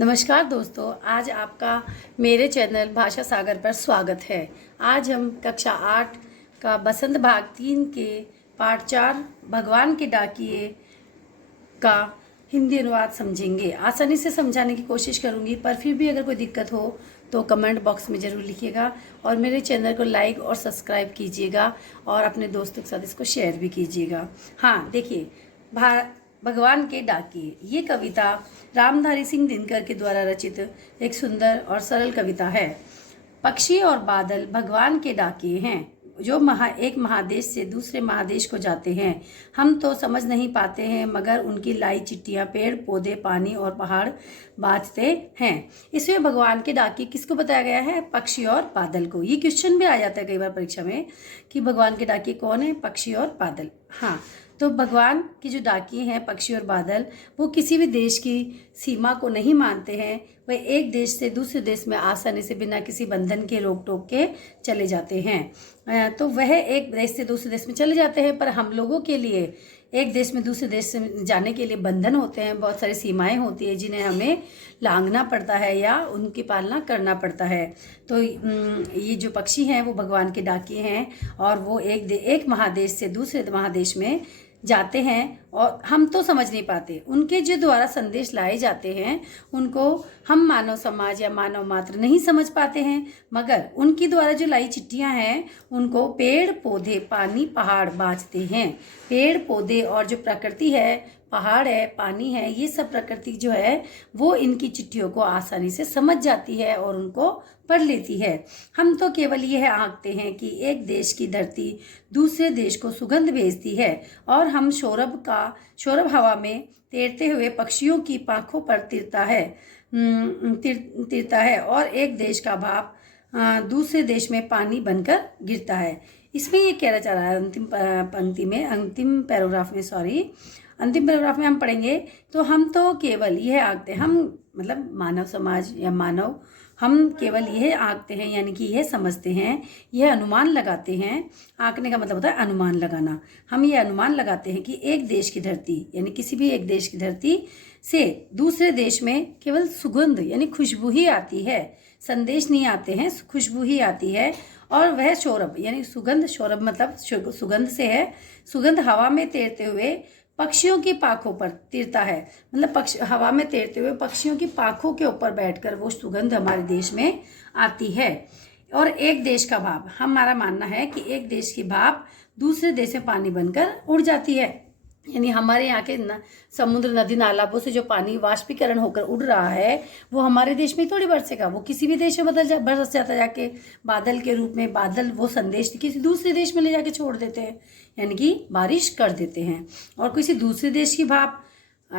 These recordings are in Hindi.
नमस्कार दोस्तों, आज आपका मेरे चैनल भाषा सागर पर स्वागत है। आज हम कक्षा 8 का बसंत भाग 3 के पाठ 4 भगवान के डाकिए का हिंदी अनुवाद समझेंगे। आसानी से समझाने की कोशिश करूंगी, पर फिर भी अगर कोई दिक्कत हो तो कमेंट बॉक्स में ज़रूर लिखिएगा और मेरे चैनल को लाइक और सब्सक्राइब कीजिएगा और अपने दोस्तों के साथ इसको शेयर भी कीजिएगा। हाँ, देखिए, भगवान के डाकिए, ये कविता रामधारी सिंह दिनकर के द्वारा रचित एक सुंदर और सरल कविता है। पक्षी और बादल भगवान के डाकिए हैं जो एक महादेश से दूसरे महादेश को जाते हैं। हम तो समझ नहीं पाते हैं, मगर उनकी लाई चिट्ठियाँ पेड़ पौधे पानी और पहाड़ बाँचते हैं। इसमें भगवान के डाकिए किसको बताया गया है? पक्षी और बादल को। ये क्वेश्चन भी आ जाता है कई बार परीक्षा में कि भगवान के डाकिए कौन है? पक्षी और बादल। हाँ, तो भगवान की जो डाकिए हैं पक्षी और बादल, वो किसी भी देश की सीमा को नहीं मानते हैं। वह एक देश से दूसरे देश में आसानी से बिना किसी बंधन के रोक टोक के चले जाते हैं। तो वह एक देश से दूसरे देश में चले जाते हैं, पर हम लोगों के लिए एक देश में दूसरे देश से जाने के लिए बंधन होते हैं, बहुत सारी सीमाएं होती है जिन्हें हमें लांघना पड़ता है या उनकी पालना करना पड़ता है। तो ये जो पक्षी हैं वो भगवान के डाकिए हैं और वो एक महादेश से दूसरे महादेश में जाते हैं और हम तो समझ नहीं पाते। उनके जो द्वारा संदेश लाए जाते हैं उनको हम मानव समाज या मानव मात्र नहीं समझ पाते हैं, मगर उनकी द्वारा जो लाई चिट्ठियां हैं उनको पेड़ पौधे पानी पहाड़ बाँचते हैं। पेड़ पौधे और जो प्रकृति है, पहाड़ है, पानी है, ये सब प्रकृति जो है वो इनकी चिट्ठियों को आसानी से समझ जाती है और उनको पढ़ लेती है। हम तो केवल यह आंकते हैं कि एक देश की धरती दूसरे देश को सुगंध भेजती है और हम शोरब हवा में तैरते हुए पक्षियों की पांखों पर तिरता है और एक देश का भाप दूसरे देश में पानी बनकर गिरता है। इसमें ये कहना चाह रहा है अंतिम पैराग्राफ में हम पढ़ेंगे। तो हम तो केवल यह आंकते हैं, हम मतलब मानव समाज या मानव, हम केवल यह आंकते हैं यानी कि यह समझते हैं, यह अनुमान लगाते हैं। आंकने का मतलब होता है अनुमान लगाना। हम ये अनुमान लगाते हैं कि एक देश की धरती यानी किसी भी एक देश की धरती से दूसरे देश में केवल सुगंध यानी खुशबू ही आती है, संदेश नहीं आते हैं, खुशबू ही आती है। और वह शोरब यानी सुगंध, शोरब मतलब सुगंध से है, सुगंध हवा में तैरते हुए पक्षियों की पाखों पर तिरता है, मतलब हवा में तैरते हुए पक्षियों की पाखों के ऊपर बैठकर वो सुगंध हमारे देश में आती है। और एक देश का भाप, हमारा मानना है कि एक देश की भाप दूसरे देश में पानी बनकर उड़ जाती है, यानी हमारे यहाँ के समुद्र नदी नालाबों से जो पानी वाष्पीकरण होकर उड़ रहा है वो हमारे देश में थोड़ी बरसेगा, वो किसी भी देश में बरस जाता जाके बादल के रूप में। बादल वो संदेश किसी दूसरे देश में ले जाके छोड़ देते हैं, यानी कि बारिश कर देते हैं। और किसी दूसरे देश की भाप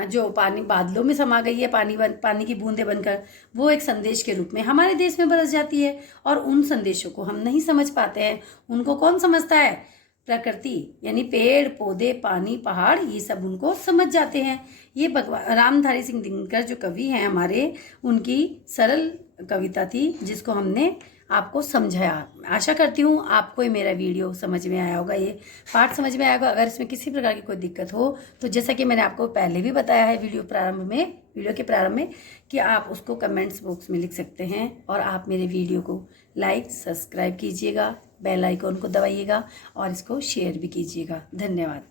जो पानी बादलों में समा गई है, पानी की बूंदें बनकर, वो एक संदेश के रूप में हमारे देश में बरस जाती है। और उन संदेशों को हम नहीं समझ पाते हैं। उनको कौन समझता है? प्रकृति यानी पेड़ पौधे पानी पहाड़, ये सब उनको समझ जाते हैं। ये रामधारी सिंह दिनकर जो कवि हैं हमारे, उनकी सरल कविता थी जिसको हमने आपको समझाया। आशा करती हूँ आपको ये मेरा वीडियो समझ में आया होगा, ये पाठ समझ में आया होगा। अगर इसमें किसी प्रकार की कोई दिक्कत हो तो जैसा कि मैंने आपको पहले भी बताया है वीडियो के प्रारंभ में कि आप उसको कमेंट्स बॉक्स में लिख सकते हैं। और आप मेरे वीडियो को लाइक सब्सक्राइब कीजिएगा, बेल आइकॉन को दबाइएगा और इसको शेयर भी कीजिएगा। धन्यवाद।